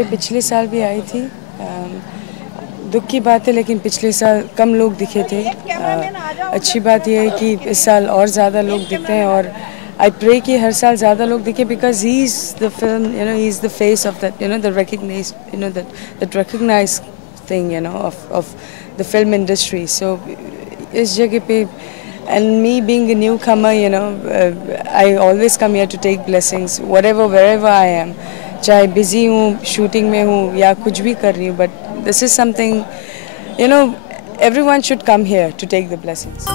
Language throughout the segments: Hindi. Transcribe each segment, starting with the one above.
पे पिछले साल भी आई थी। दुख की बात है, लेकिन पिछले साल कम लोग दिखे थे। अच्छी बात यह है कि इस साल और ज़्यादा लोग दिखते हैं, और आई प्रे कि हर साल ज़्यादा लोग दिखे, because he is the film, he is the face of that, the recognise, that recognise thing, of the film industry. So इस जगह पे, and me being a newcomer, I always come here to take blessings, wherever I am, चाहे busy हूँ, shooting में हूँ या कुछ भी कर रही हूँ, but this is something, everyone should come here to take the blessings.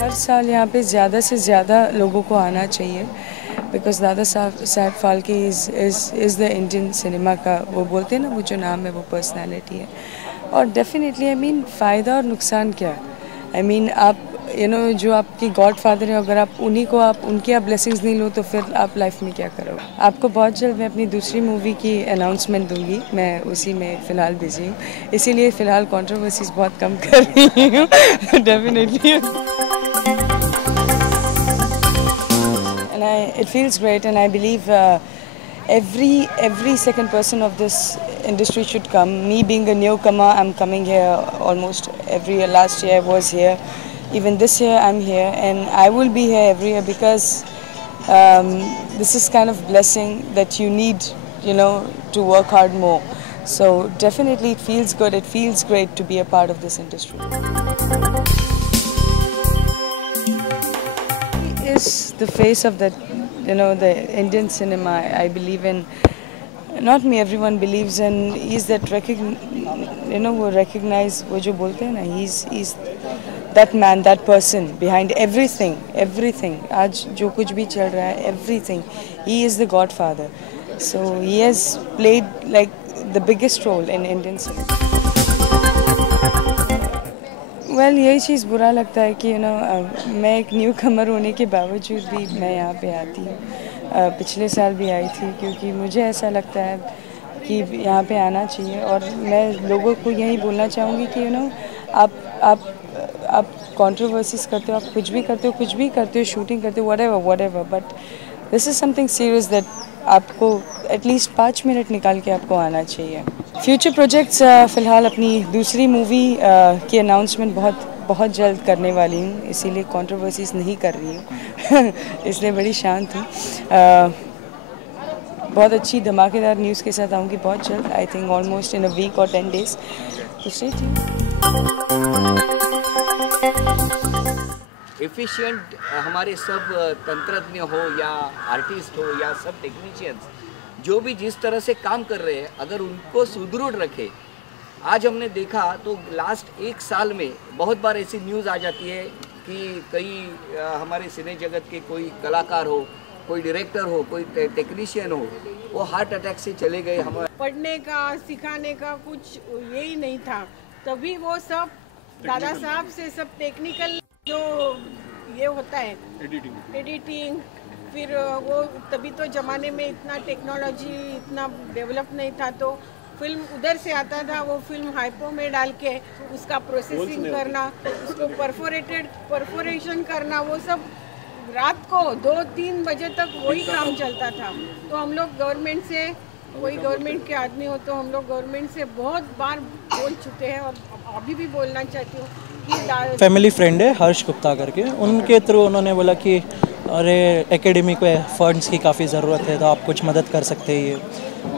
हर साल यहाँ पे ज़्यादा से ज़्यादा लोगों को आना चाहिए, because Dada Saheb Phalke is the Indian cinema का, वो बोलते हैं ना, वो जो नाम है वो पर्सनैलिटी है। और डेफिनेटली फ़ायदा और नुकसान क्या, आप जो आपकी गॉड फादर है, अगर आप उनकी आप ब्लेसिंग्स नहीं लो तो फिर आप लाइफ में क्या करोगे। आपको बहुत जल्द मैं अपनी दूसरी मूवी की अनाउंसमेंट दूंगी, मैं उसी में फ़िलहाल बिजी हूँ, इसीलिए फ़िलहाल कंट्रोवर्सीज बहुत कम कर रही हूँ। Definitely it feels great, and I believe every second person of this industry should come. Me being a newcomer, I'm coming here almost every year. Last year I was here, even this year I'm here, and I will be here every year because this is kind of blessing that you need, to work hard more. So definitely it feels good, it feels great to be a part of this industry. He is the face of that, the Indian cinema. I believe in, not me, everyone believes in, he's that वो recognize, वो जो बोलते हैं ना, he's that man, that person behind everything. आज जो कुछ भी चल रहा है, everything, he is the godfather. So he has played like the biggest role in Indian cinema. Well, यही चीज़ बुरा लगता है कि मैं एक न्यू कमर होने के बावजूद भी मैं यहाँ पे आती हूँ। पिछले साल भी आई थी, क्योंकि मुझे ऐसा लगता है कि यहाँ पे आना चाहिए, और मैं लोगों को यही बोलना चाहूँगी कि आप कंट्रोवर्सीज करते हो, आप कुछ भी करते हो, शूटिंग करते हो, whatever, but this is something serious that आपको एटलीस्ट 5 मिनट निकाल के आपको आना चाहिए। फ्यूचर प्रोजेक्ट्स, फ़िलहाल अपनी दूसरी मूवी की अनाउंसमेंट बहुत जल्द करने वाली हूँ, इसीलिए कंट्रोवर्सीज नहीं कर रही हूँ। इसलिए बड़ी शांत हूँ। बहुत अच्छी धमाकेदार न्यूज़ के साथ आऊँगी बहुत जल्द, I think almost in a week और 10 days। तो स्टे ट्यून्ड। एफिशिएंट हमारे सब तंत्रज्ञ हो या आर्टिस्ट हो या सब टेक्नीशियंस, जो भी जिस तरह से काम कर रहे हैं, अगर उनको सुदृढ़ रखे। आज हमने देखा तो लास्ट 1 साल में बहुत बार ऐसी न्यूज़ आ जाती है कि कई हमारे सिने जगत के कोई कलाकार हो, कोई डायरेक्टर हो, कोई टेक्नीशियन हो, वो हार्ट अटैक से चले गए। हमारे पढ़ने का, सिखाने का कुछ यही नहीं था, तभी वो सब दादा साहब से सब टेक्निकल जो ये होता है, एडिटिंग, फिर वो तभी तो ज़माने में इतना टेक्नोलॉजी इतना डेवलप नहीं था, तो फिल्म उधर से आता था, वो फिल्म हाइपो में डाल के उसका प्रोसेसिंग करना, उसको परफोरेशन करना, वो सब रात को 2-3 बजे तक वही काम चलता था। तो हम लोग गवर्नमेंट से, कोई गवर्नमेंट के आदमी हो तो हम लोग गवर्नमेंट से बहुत बार बोल चुके हैं, और अभी भी बोलना चाहती हूँ कि फैमिली फ्रेंड है हर्ष गुप्ता करके, उनके थ्रू उन्होंने बोला कि अरे एकेडमी को फंड्स की काफ़ी ज़रूरत है, तो आप कुछ मदद कर सकते हैं। ये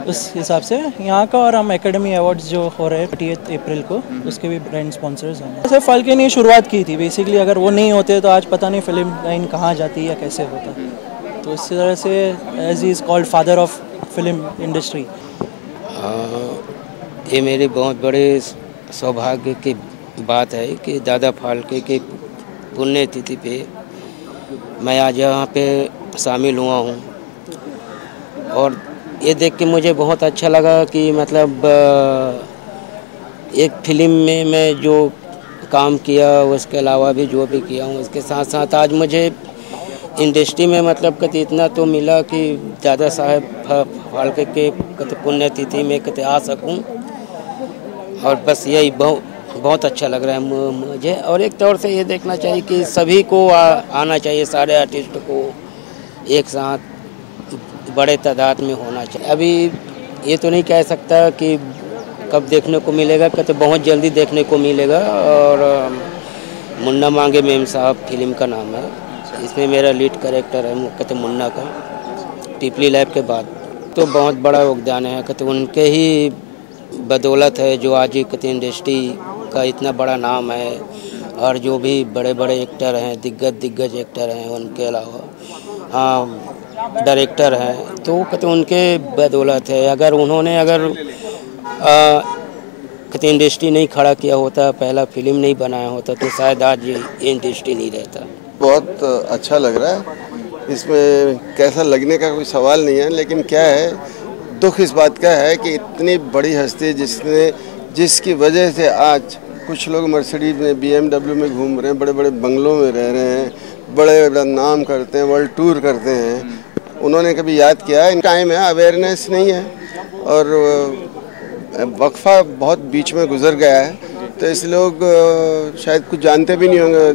उस हिसाब से यहाँ का, और हम एकेडमी अवार्ड्स जो हो रहे हैं 28 अप्रैल को, उसके भी ब्रांड स्पॉन्सर्स हैं। ऐसे फाल्के ने शुरुआत की थी बेसिकली, अगर वो नहीं होते तो आज पता नहीं फिल्म लाइन कहाँ जाती या कैसे होता। तो इस तरह से एज ही is called father of film industry. ये मेरे बहुत बड़े सौभाग्य की बात है कि दादा फाल्के के पुण्यतिथि पे मैं आज यहाँ पे शामिल हुआ हूँ, और ये देख के मुझे बहुत अच्छा लगा कि मतलब एक फिल्म में मैं जो काम किया, उसके अलावा भी जो भी किया हूँ, इसके साथ साथ आज मुझे इंडस्ट्री में मतलब कति इतना तो मिला कि दादा साहब फाल्के के कति पुण्यतिथि में कति आ सकूँ, और बस यही बहुत अच्छा लग रहा है मुझे। और एक तौर से ये देखना चाहिए कि सभी को आना चाहिए, सारे आर्टिस्ट को एक साथ बड़े तादाद में होना चाहिए। अभी ये तो नहीं कह सकता कि कब देखने को मिलेगा, कहते बहुत जल्दी देखने को मिलेगा। और मुन्ना मांगे मेम साहब फिल्म का नाम है, इसमें मेरा लीड कैरेक्टर है कहते मुन्ना का। टिपली लैब के बाद तो बहुत बड़ा योगदान है, कहते उनके ही बदौलत है जो आज ही कहते इंडस्ट्री का इतना बड़ा नाम है। और जो भी बड़े बड़े एक्टर हैं, दिग्गज एक्टर हैं, उनके अलावा हाँ डायरेक्टर हैं, तो कहते उनके बदौलत है। अगर उन्होंने कहते इंडस्ट्री नहीं खड़ा किया होता, पहला फिल्म नहीं बनाया होता, तो शायद आज ये इंडस्ट्री नहीं रहता। बहुत अच्छा लग रहा है, इसमें कैसा लगने का कोई सवाल नहीं है। लेकिन क्या है, दुख इस बात का है कि इतनी बड़ी हस्ती जिसकी वजह से आज कुछ लोग मर्सिडीज में, BMW में घूम रहे हैं, बड़े बड़े बंगलों में रह रहे हैं, बड़े नाम करते हैं, वर्ल्ड टूर करते हैं, उन्होंने कभी याद किया है? टाइम है, अवेयरनेस नहीं है और वक्फा बहुत बीच में गुजर गया है, तो इस लोग शायद कुछ जानते भी नहीं होंगे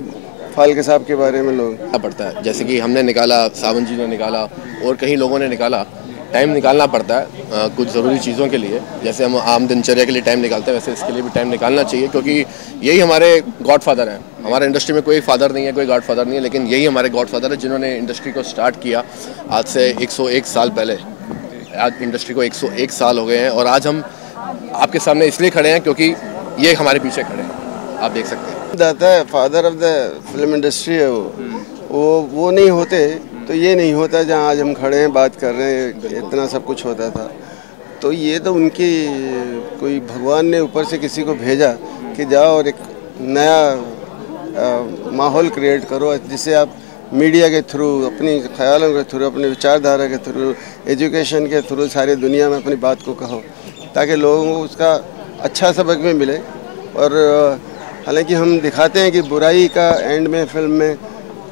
फाल्के साहब के बारे में। लोग पड़ता है, जैसे कि हमने निकाला, सावन जी ने निकाला और कई लोगों ने निकाला, टाइम निकालना पड़ता है कुछ ज़रूरी चीज़ों के लिए। जैसे हम आम दिनचर्या के लिए टाइम निकालते हैं, वैसे इसके लिए भी टाइम निकालना चाहिए, क्योंकि यही हमारे गॉडफादर हैं। हमारे इंडस्ट्री में कोई फादर नहीं है, कोई गॉडफादर नहीं है, लेकिन यही हमारे गॉडफादर है जिन्होंने इंडस्ट्री को स्टार्ट किया आज से 101 साल पहले। आज इंडस्ट्री को 101 साल हो गए हैं और आज हम आपके सामने इसलिए खड़े हैं क्योंकि ये हमारे पीछे खड़े हैं, आप देख सकते हैं। दाता है, father of the film industry है वो नहीं होते तो ये नहीं होता जहाँ आज हम खड़े हैं बात कर रहे हैं, इतना सब कुछ होता था। तो ये तो उनकी कोई भगवान ने ऊपर से किसी को भेजा कि जाओ और एक नया माहौल क्रिएट करो, जिससे आप मीडिया के थ्रू, अपनी ख्यालों के थ्रू, अपनी विचारधारा के थ्रू, एजुकेशन के थ्रू सारी दुनिया में अपनी बात को कहो, ताकि लोगों को उसका अच्छा सबक भी मिले। और हालांकि हम दिखाते हैं कि बुराई का एंड में फिल्म में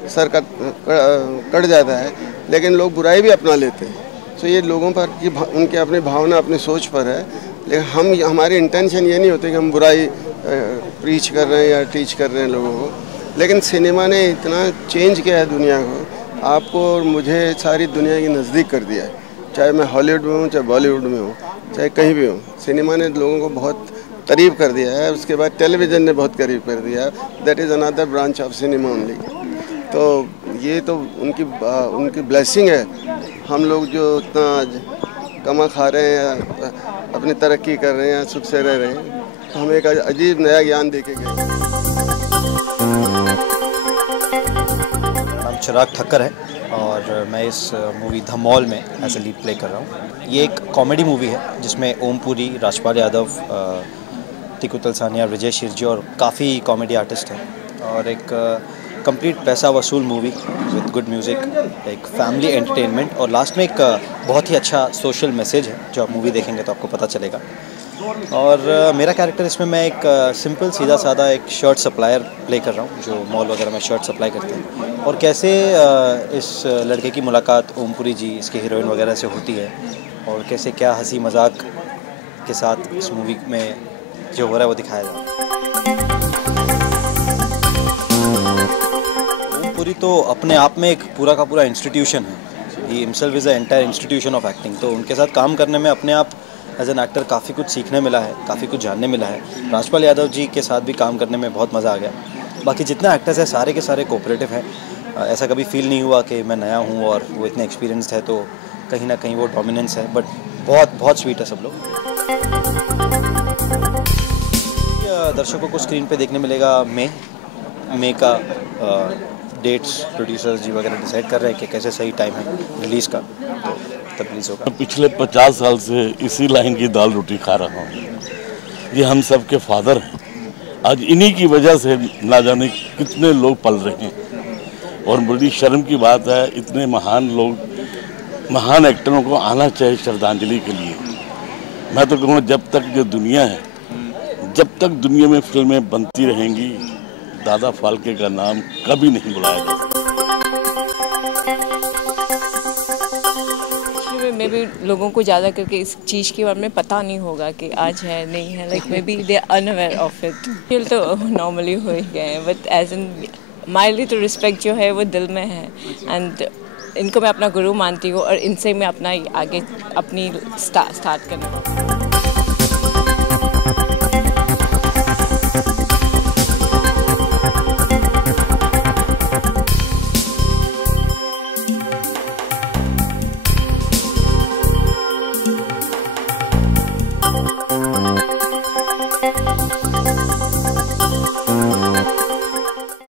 सर कट जाता है, लेकिन लोग बुराई भी अपना लेते हैं। तो ये लोगों पर कि उनके अपनी भावना, अपनी सोच पर है। लेकिन हमारी इंटेंशन ये नहीं होती कि हम बुराई प्रीच कर रहे हैं या टीच कर रहे हैं लोगों को। लेकिन सिनेमा ने इतना चेंज किया है दुनिया को, आपको और मुझे सारी दुनिया के नज़दीक कर दिया है। चाहे मैं हॉलीवुड में हूँ, चाहे बॉलीवुड में हूँ, चाहे कहीं भी हूँ, सिनेमा ने लोगों को बहुत करीब कर दिया है। उसके बाद टेलीविज़न ने बहुत करीब कर दिया है। That is another branch of cinema only. तो ये तो उनकी ब्लेसिंग है। हम लोग जो इतना कमा खा रहे हैं या अपनी तरक्की कर रहे हैं, सुख से रह रहे हैं, तो हमें एक अजीब नया ज्ञान दे के गए। नाम चिराग ठक्कर है और मैं इस मूवी द मॉल में एज ए लीड प्ले कर रहा हूँ। ये एक कॉमेडी मूवी है जिसमें ओम पुरी, राजपाल यादव, टिकू तलसानिया, विजय शिरजी और काफ़ी कॉमेडी आर्टिस्ट हैं। और एक कंप्लीट पैसा वसूल मूवी विद गुड म्यूज़िक, एक फैमिली एंटरटेनमेंट और लास्ट में एक बहुत ही अच्छा सोशल मैसेज है जो आप मूवी देखेंगे तो आपको पता चलेगा। और मेरा कैरेक्टर इसमें मैं एक सिंपल सीधा साधा एक शर्ट सप्लायर प्ले कर रहा हूँ जो मॉल वगैरह में शर्ट सप्लाई करते हैं। और कैसे इस लड़के की मुलाकात ओमपुरी जी, इसके हीरोइन वगैरह से होती है और कैसे क्या हंसी मजाक के साथ इस मूवी में जो हो रहा है वो दिखाया जाता है। ओमपुरी तो अपने आप में एक पूरा का पूरा इंस्टीट्यूशन है। He himself is a entire institution of acting. तो उनके साथ काम करने में अपने आप एज एन एक्टर काफ़ी कुछ सीखने मिला है, काफ़ी कुछ जानने मिला है। राजपाल यादव जी के साथ भी काम करने में बहुत मज़ा आ गया। बाकी जितना एक्टर्स है सारे के सारे कोऑपरेटिव हैं। ऐसा कभी फील नहीं हुआ कि मैं नया हूँ और वो इतने एक्सपीरियंस्ड है, तो कहीं ना कहीं वो डोमिनेंस है। बट बहुत बहुत स्वीट है सब लोग। दर्शकों को स्क्रीन पे देखने मिलेगा मई का। डेट्स प्रोड्यूसर्स जी वगैरह डिसाइड कर रहे हैं कि कैसे सही टाइम है रिलीज़ का, तो तब रिलीज़ होगा। पिछले 50 साल से इसी लाइन की दाल रोटी खा रहा हूँ। ये हम सब के फादर हैं। आज इन्हीं की वजह से ना जाने कितने लोग पल रहे हैं और बड़ी शर्म की बात है, इतने महान लोग, महान एक्टरों को आना चाहिए श्रद्धांजलि के लिए। मैं तो कहूँगा जब तक जो दुनिया है, जब तक दुनिया में फिल्में बनती रहेंगी, दादा फाल्के का नाम कभी नहीं बुलाया जाएगा। मे भी लोगों को ज़्यादा करके इस चीज़ के बारे में पता नहीं होगा कि आज है नहीं है, like may be they are unaware of it. Feel तो नॉर्मली हो ही गए हैं, बट एज एन माइली तो रिस्पेक्ट जो है वो दिल में है। एंड इनको मैं अपना गुरु मानती हूँ और इनसे मैं अपना आगे अपनी स्टार्ट करना।